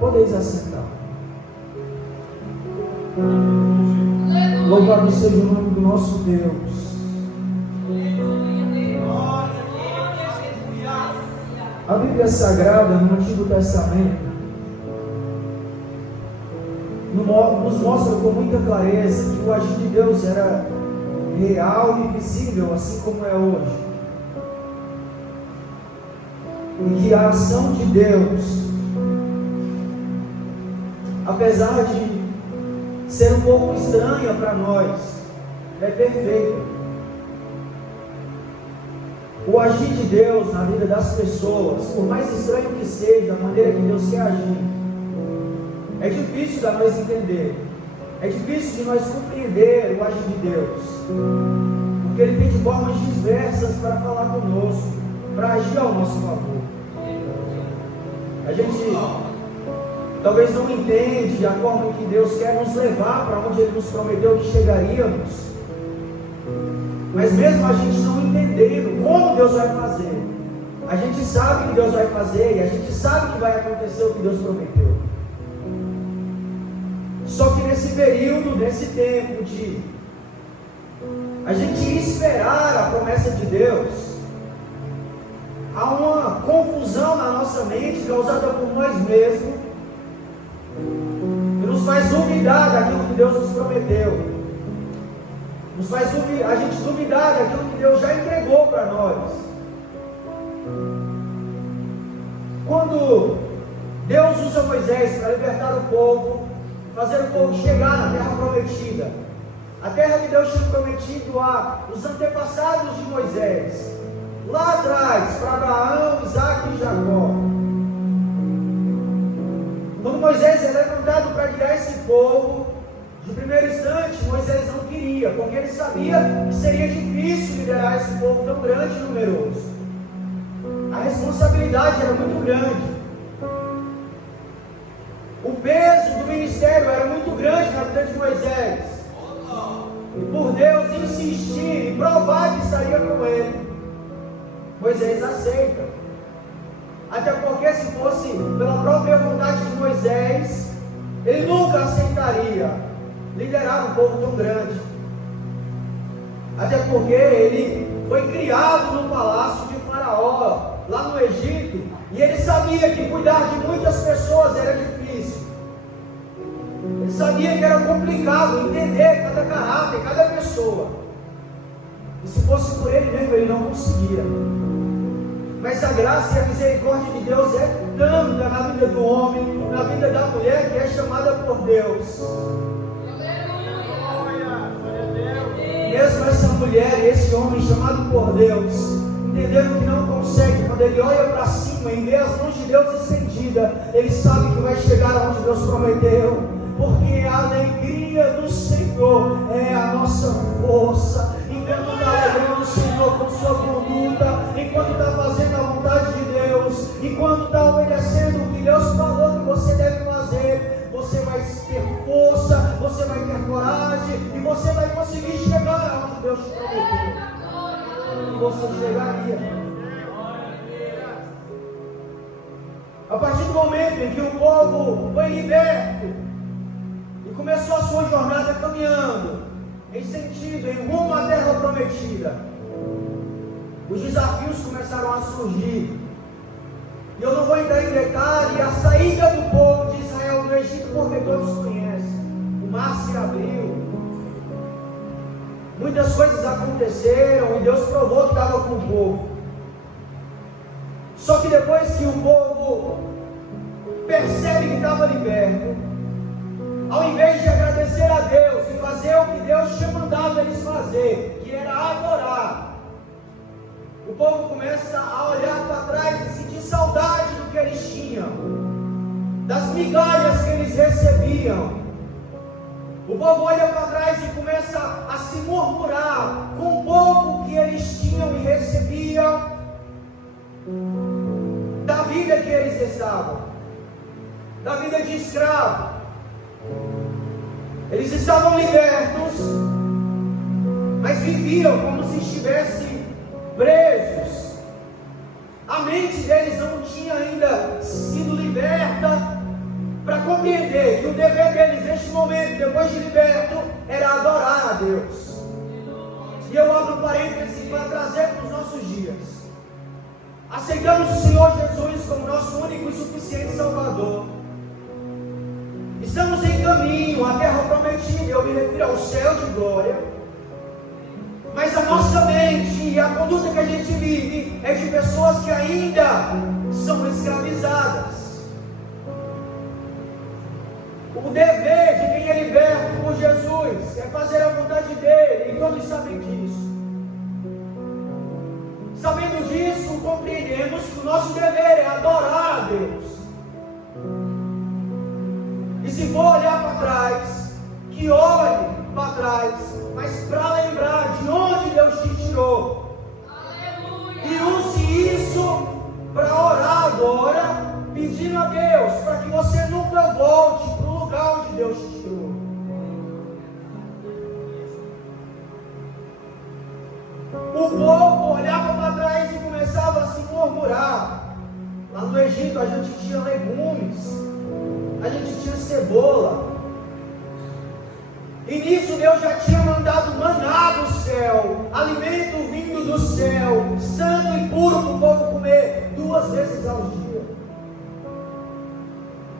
Podeis assentar. Louvado seja o nome do nosso Deus. A Bíblia Sagrada, no Antigo Testamento, nos mostra com muita clareza que o agir de Deus era real e visível, assim como é hoje. E que a ação de Deus, apesar de ser um pouco estranha para nós, é perfeita. O agir de Deus na vida das pessoas, por mais estranho que seja, a maneira que Deus quer agir, é difícil de nós entender, é difícil de nós compreender o agir de Deus, porque Ele tem de formas diversas para falar conosco, para agir ao nosso favor. A gente talvez não entende a forma que Deus quer nos levar para onde Ele nos prometeu que chegaríamos, mas mesmo a gente não entendendo como Deus vai fazer, a gente sabe que Deus vai fazer e a gente sabe que vai acontecer o que Deus prometeu. Só que nesse período, nesse tempo de a gente esperar a promessa de Deus, há uma confusão na nossa mente causada por nós mesmos, que nos faz duvidar daquilo que Deus nos prometeu, nos faz a gente duvidar daquilo que Deus já entregou para nós. Quando Deus usa Moisés para libertar o povo, fazer o povo chegar na terra prometida, a terra que Deus tinha prometido aos antepassados de Moisés, lá atrás, para Abraão, Isaac e Jacó. Quando Moisés é levantado para guiar esse povo, de primeiro instante, Moisés não queria, porque ele sabia que seria difícil liderar esse povo tão grande e numeroso. A responsabilidade era muito grande. O peso do ministério era muito grande na vida de Moisés. E por Deus insistir e provar que estaria com ele, Moisés aceita. Até porque se fosse pela própria vontade de Moisés, ele nunca aceitaria liderar um povo tão grande. Até porque ele foi criado no palácio de Faraó, lá no Egito, e ele sabia que cuidar de muitas pessoas era difícil. Ele sabia que era complicado entender cada caráter, cada pessoa. E se fosse por ele mesmo, ele não conseguia. Mas a graça e a misericórdia de Deus é tanta na vida do homem, na vida da mulher que é chamada por Deus. Mesmo essa mulher e esse homem chamado por Deus, entendendo que não consegue, quando ele olha para cima e vê as mãos de Deus estendidas, ele sabe que vai chegar aonde Deus prometeu, porque a alegria do Senhor é a nossa força. Enquanto está alegrando o Senhor com sua conduta, enquanto está fazendo a vontade de Deus, enquanto está obedecendo o que Deus falou que você deve fazer, você vai ter força, você vai ter coragem e você vai conseguir chegar aonde Deus te prometeu. E você chegaria. A partir do momento em que o povo foi liberto e começou a sua jornada caminhando em sentido, em rumo à terra prometida, os desafios começaram a surgir. E eu não vou entrar em detalhe a saída do povo de Israel do Egito, porque todos conhecem. O mar se abriu, muitas coisas aconteceram e Deus provou que estava com o povo. Só que depois que o povo percebe que estava liberto, ao invés de agradecer a Deus e fazer o que Deus tinha mandado eles fazer, que era adorar, o povo começa a olhar para trás e sentir saudade do que eles tinham, das migalhas que eles recebiam. O povo olha para trás e começa a se murmurar com o pouco que eles tinham e recebiam da vida que eles estavam, da vida de escravo. Eles estavam libertos, mas viviam como se estivessem presos. A mente deles não tinha ainda sido liberta compreender que o dever deles neste momento, depois de liberto, era adorar a Deus. E eu abro parênteses para trazer para os nossos dias. Aceitamos o Senhor Jesus como nosso único e suficiente Salvador. Estamos em caminho à terra prometida, eu me refiro ao céu de glória. Mas a nossa mente e a conduta que a gente vive é de pessoas que ainda são escravizadas. O dever de quem é liberto por Jesus é fazer a vontade dele, e todos sabem disso. Sabendo disso, compreendemos que o nosso dever é adorar a Deus. E se for olhar para trás, que olhe para trás, mas para lembrar de onde Deus te tirou. Aleluia. E use isso para orar agora, pedindo a Deus para que você nunca volte para o lugar onde Deus te tirou. O povo olhava para trás e começava a se murmurar. Lá no Egito a gente tinha legumes, a gente tinha cebola. E nisso Deus já tinha mandado maná do céu, alimento vindo do céu, santo e puro para o povo comer 2 vezes ao dia.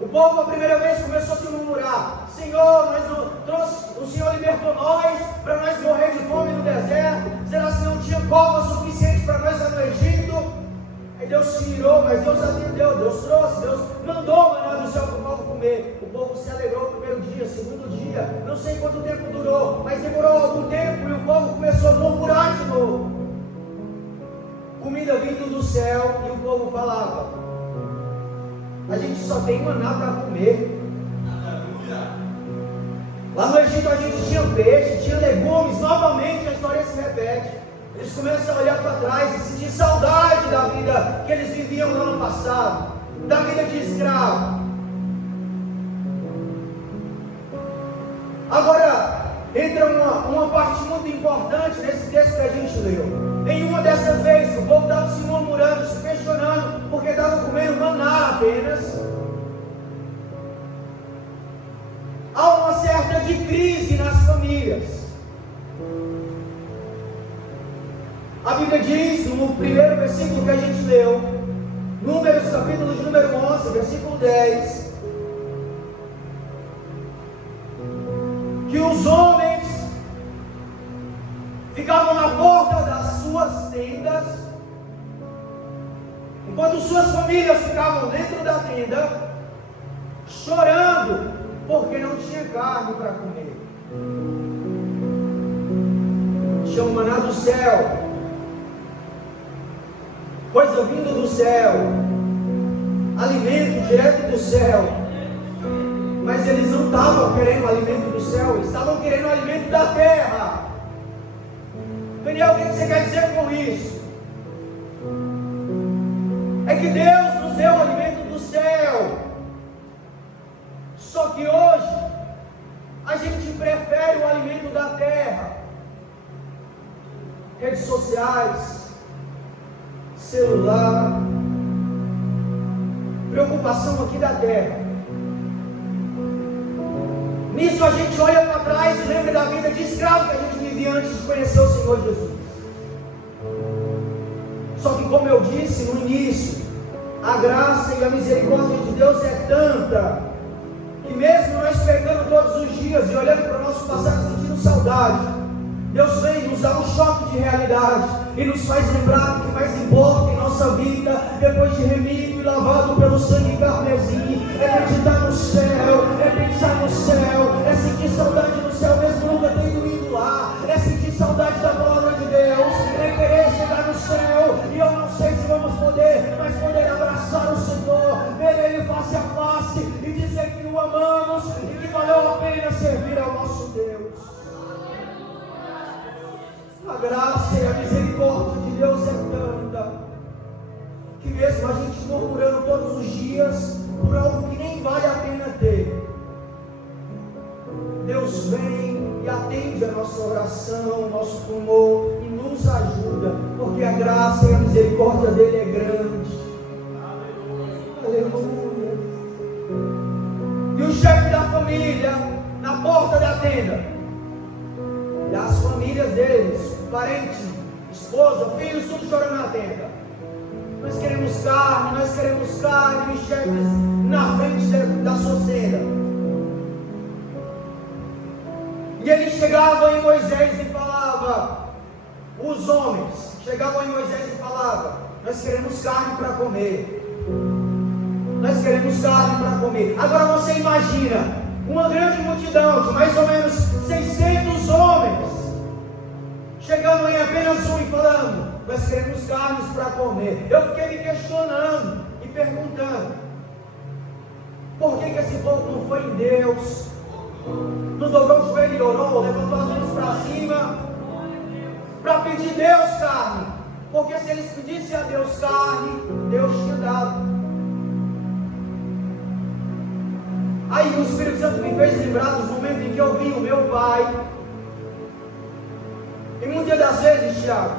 O povo a primeira vez começou a se murmurar: Senhor, o Senhor libertou nós para nós morrer de fome no deserto. Será que não tinha cova suficiente para nós lá no Egito? Aí Deus tirou, mas Deus atendeu, Deus trouxe, Deus mandou maná do céu para o povo comer. O povo se alegrou no primeiro dia, segundo dia, não sei quanto tempo durou, mas demorou algum tempo e o povo começou a murmurar de novo. Comida vindo do céu e o povo falava: a gente só tem maná para comer. Lá no Egito a gente tinha peixe, tinha legumes. Novamente a história se repete. Eles começam a olhar para trás e sentir saudade da vida que eles viviam no ano passado, da vida de escravo. Agora entra uma parte muito importante nesse texto que a gente leu. Em uma dessas vezes o povo estava se murmurando, se questionando, porque estava comendo maná apenas. Há uma certa de crise nas famílias. A Bíblia diz, no primeiro versículo que a gente leu, Números, capítulo de número 11, versículo 10, que os homens ficavam na porta das suas tendas, enquanto suas famílias ficavam dentro da tenda, chorando, porque não tinha carne para comer. Tinha um maná do céu, coisa vindo do céu, alimento direto do céu, mas eles não estavam querendo alimento do céu, eles estavam querendo alimento da terra. Daniel, o que você quer dizer com isso? É que Deus nos deu o alimento do céu, só que hoje a gente prefere o alimento da terra. Redes sociais, celular, preocupação aqui da terra. Nisso a gente olha para trás e lembra da vida de escravo que a gente vivia antes de conhecer o Senhor Jesus. Só que, como eu disse no início, a graça e a misericórdia de Deus é tanta que mesmo nós pecando todos os dias e olhando para o nosso passado sentindo saudade, Deus vem nos dar um choque de realidade e nos faz lembrar que o que mais importa em nossa vida, depois de remido e lavado pelo sangue carmesim, é acreditar no céu, é pensar no céu, é sentir saudade do céu mesmo nunca tendo ido lá, é sentir saudade da palavra de Deus, é querer chegar no céu, e eu não sei se vamos poder, mas poder abraçar o Senhor, ver Ele face a face e dizer que o amamos e que valeu a pena servir ao nosso Deus. A graça e a misericórdia de Deus é tanta que mesmo a gente murmurando todos os dias por algo que nem vale a pena ter, Deus vem e atende a nossa oração, o nosso clamor e nos ajuda, porque a graça e a misericórdia dele é grande. Aleluia. E chefe da família na porta da tenda. E as famílias deles, parentes, esposa, filhos, tudo chorando na tenda. Nós queremos carne, e os chefes na frente da sua tenda. E eles chegavam em Moisés e falavam, os homens chegavam em Moisés e falavam, nós queremos carne para comer. Nós queremos carne para comer. Agora você imagina, uma grande multidão de mais ou menos 600 homens, chegando em apenas um e falando, nós queremos carnes para comer. Eu fiquei me questionando e perguntando, por que esse povo não foi em Deus? Não dobrou o joelho e orou, levantou as mãos para cima, para pedir Deus carne? Porque se eles pedissem a Deus carne, Deus tinha dado. Aí o Espírito Santo me fez lembrar dos momentos em que eu vi o meu pai. E muitas das vezes, Thiago,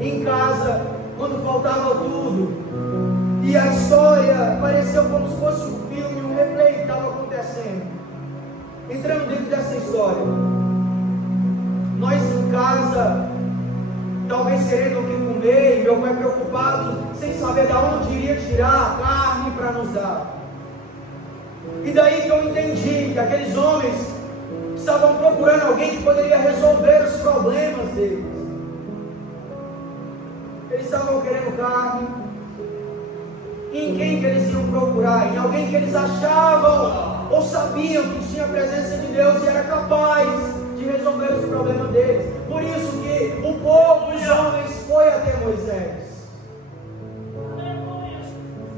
em casa, quando faltava tudo, e a história pareceu como se fosse um filme, um replay que estava acontecendo. Entrando dentro dessa história, nós em casa, talvez querendo o que comer, e meu pai preocupado, sem saber de onde iria tirar a carne para nos dar. E daí que eu entendi que aqueles homens estavam procurando alguém que poderia resolver os problemas deles. Eles estavam querendo carne. E em quem que eles iam procurar? Em alguém que eles achavam ou sabiam que tinha a presença de Deus e era capaz de resolver os problemas deles. Por isso que o povo, os homens, foi até Moisés.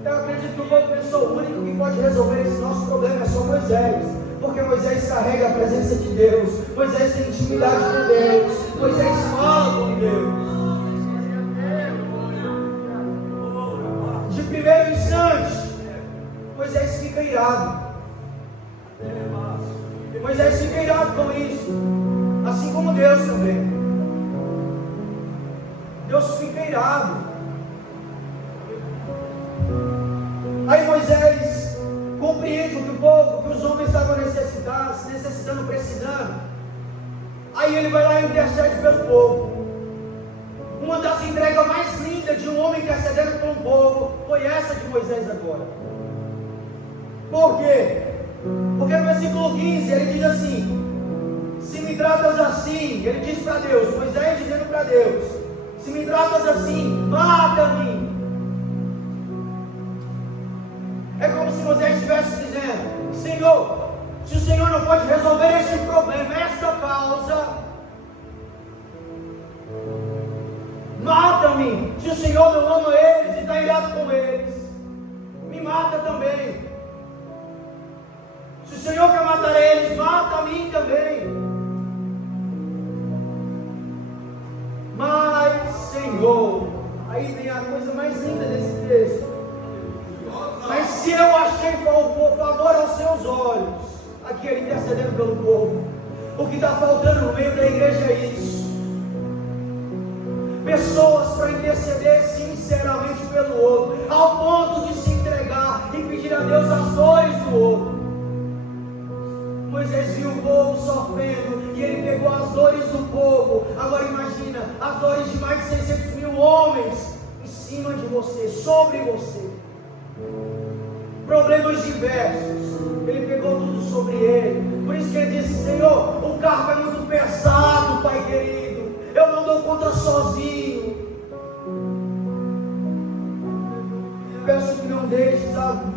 Eu acredito que o povo pensou, o único que pode resolver esse nosso problema é só Moisés. Porque Moisés carrega a presença de Deus. Moisés tem intimidade com Deus. Moisés fala com Deus. De primeiro instante, Moisés fica irado. Moisés fica irado com isso. Assim como Deus também. Deus fica irado. Aí Moisés compreende o que o povo, que os homens estavam necessitando, precisando. Aí ele vai lá e intercede pelo povo. Uma das entregas mais lindas de um homem intercedendo pelo povo foi essa de Moisés agora. Por quê? Porque no versículo 15 ele diz assim: se me tratas assim, ele diz para Deus, Moisés dizendo para Deus, se me tratas assim, mata-me. É como se Moisés estivesse dizendo, Senhor, se o Senhor não pode resolver esse problema, esta causa, mata-me. Se o Senhor não ama eles e está irado com eles, me mata também. Se o Senhor quer matar eles, mata a mim também. Mas, Senhor, aí vem a coisa mais linda desse texto. Mas se eu achei favor aos seus olhos, aqui ele intercedendo pelo povo, o que está faltando no meio da igreja é isso. Pessoas para interceder sinceramente pelo outro, ao ponto de se entregar e pedir a Deus as dores do outro. Moisés viu o povo sofrendo e ele pegou as dores do povo. Agora imagina, as dores de mais de 600 mil homens em cima de você, sobre você. Problemas diversos, ele pegou tudo sobre ele. Por isso que ele disse, Senhor, o cargo é muito pesado, Pai querido, eu não dou conta sozinho. Peço que não deixes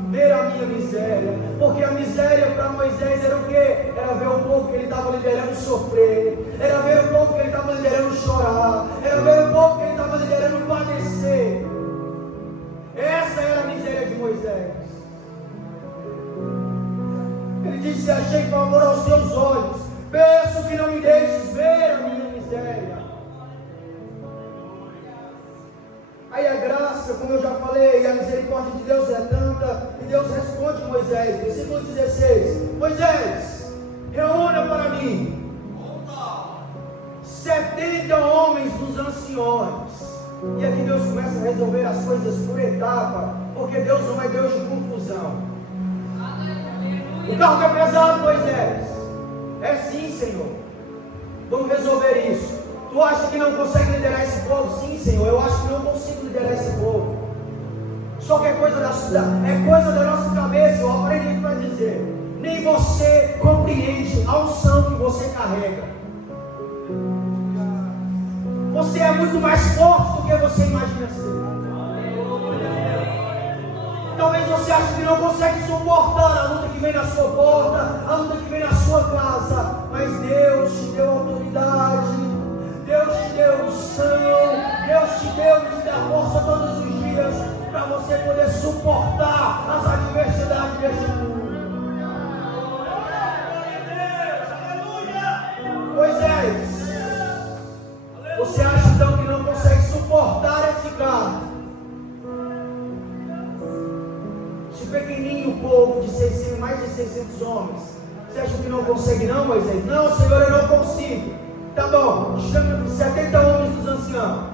ver a minha miséria, porque a miséria para Moisés era o quê? Era ver o povo que ele estava liderando sofrer, era ver o povo que ele estava liderando chorar, era ver o povo que ele estava liderando padecer. Essa era a miséria de Moisés. Ele disse, achei favor aos teus olhos, peço que não me deixes ver a minha miséria. Aí a graça, como eu já falei, a misericórdia de Deus é tanta, e Deus responde a Moisés, versículo 16, Moisés, reúna para mim 70 homens dos anciões. E aqui Deus começa a resolver as coisas por etapa, porque Deus não é Deus de confusão. O carro é pesado, Moisés. É sim, Senhor. Vamos resolver isso. Tu acha que não consegue liderar esse povo? Sim, Senhor. Eu acho que não consigo liderar esse povo. Só que é coisa da nossa cabeça. Eu aprendi para dizer. Nem você compreende a unção que você carrega. Você é muito mais forte do que você imagina ser. Talvez você ache que não consegue suportar a luta que vem na sua porta, a luta que vem na sua casa. Mas Deus te deu autoridade, Deus te deu unção, Deus te dá força todos os dias para você poder suportar as adversidades deste mundo. Moisés, você acha então que não consegue suportar esse carro? Esse pequenininho povo de 600, mais de 600 homens. Você acha que não consegue não, Moisés? Não, Senhor, eu não consigo. Tá bom, chama 70 homens dos anciãos.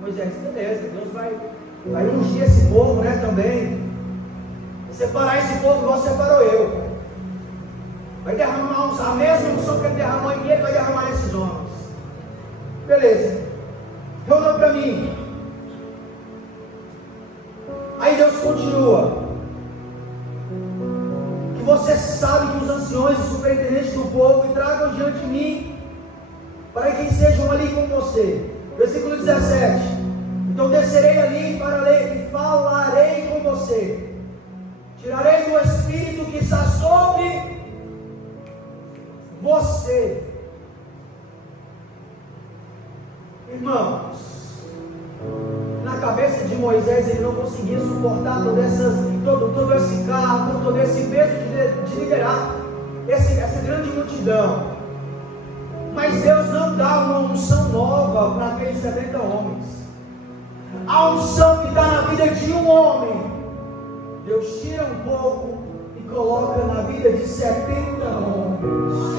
Moisés, beleza, Deus vai ungir esse povo, né, também. Separar esse povo igual separou eu. Vai derramar a mesma unção que ele derramou em mim, ele vai derramar nesses homens. Beleza. Reúna para mim. Aí Deus continua. Que você sabe que os anciões e superintendentes do povo tragam diante de mim, para que sejam ali com você. Versículo 17. Então descerei ali e falarei com você. Tirarei do Espírito que está sobre você. Irmãos, na cabeça de Moisés ele não conseguia suportar todo esse cargo, todo esse peso de liderar essa grande multidão. Mas Deus não dá uma unção nova para aqueles 70 homens. A unção que está na vida de um homem, Deus tira um pouco e coloca na vida de 70 homens.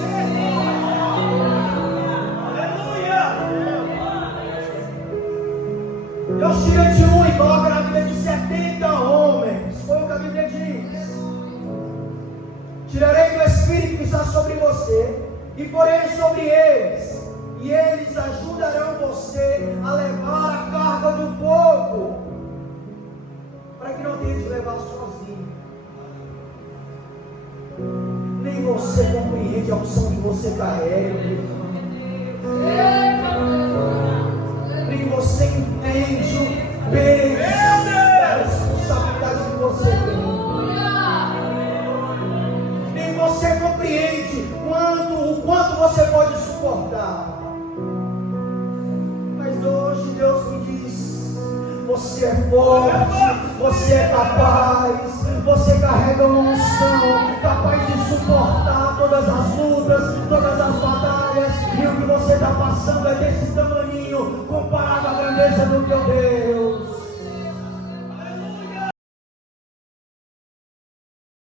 Deus tira de um e coloca na vida de 70 homens. Foi o que a Bíblia diz. Tirarei do Espírito que está sobre você e porei sobre eles, e eles ajudarão você a levar a carga do povo, para que não tenha de levar sozinho. Nem você compreende a unção que você carrega, nem você entende o peso da responsabilidade que você tem. Nem você compreende o quanto você pode suportar. Mas hoje Deus me diz: você é forte, você é capaz, você carrega uma unção capaz de suportar todas as lutas, todas as batalhas, e o que você está passando é desse